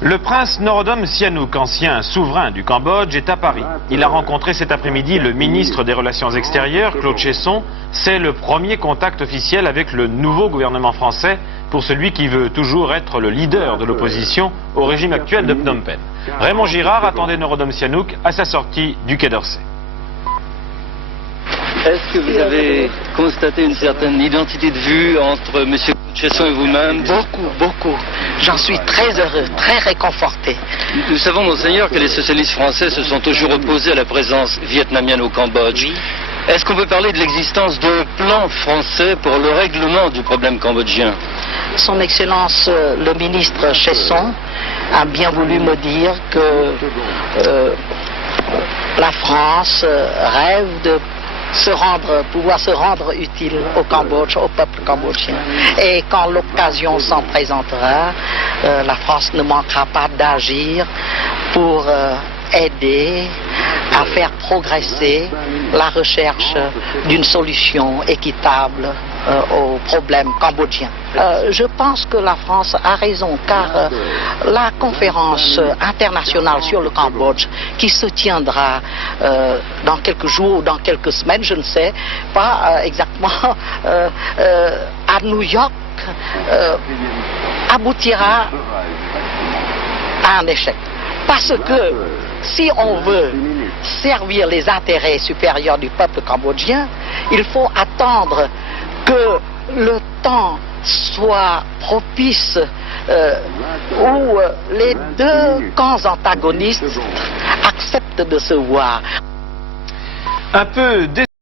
Le prince Norodom Sihanouk, ancien souverain du Cambodge, est à Paris. Il a rencontré cet après-midi le ministre des Relations extérieures, Claude Cheysson. C'est le premier contact officiel avec le nouveau gouvernement français pour celui qui veut toujours être le leader de l'opposition au régime actuel de Phnom Penh. Raymond Girard attendait Norodom Sihanouk à sa sortie du Quai d'Orsay. Est-ce que vous avez constaté une certaine identité de vue entre M. Cheysson et vous-même? Beaucoup. J'en suis très heureux, très réconforté. Nous savons, monseigneur, que les socialistes français se sont toujours opposés à la présence vietnamienne au Cambodge. Oui. Est-ce qu'on peut parler de l'existence d'un plan français pour le règlement du problème cambodgien? Son Excellence, le ministre Cheysson, a bien voulu me dire que la France rêve de pouvoir se rendre utile au Cambodge, au peuple cambodgien. Et quand l'occasion s'en présentera, la France ne manquera pas d'agir pour aider à faire progresser la recherche d'une solution équitable au problème cambodgien. Je pense que la France a raison, car la conférence internationale sur le Cambodge qui se tiendra dans quelques jours ou dans quelques semaines, je ne sais pas exactement, à New York, aboutira à un échec. Parce que si on veut servir les intérêts supérieurs du peuple cambodgien, il faut attendre que le temps soit propice où les deux camps antagonistes acceptent de se voir. Un peu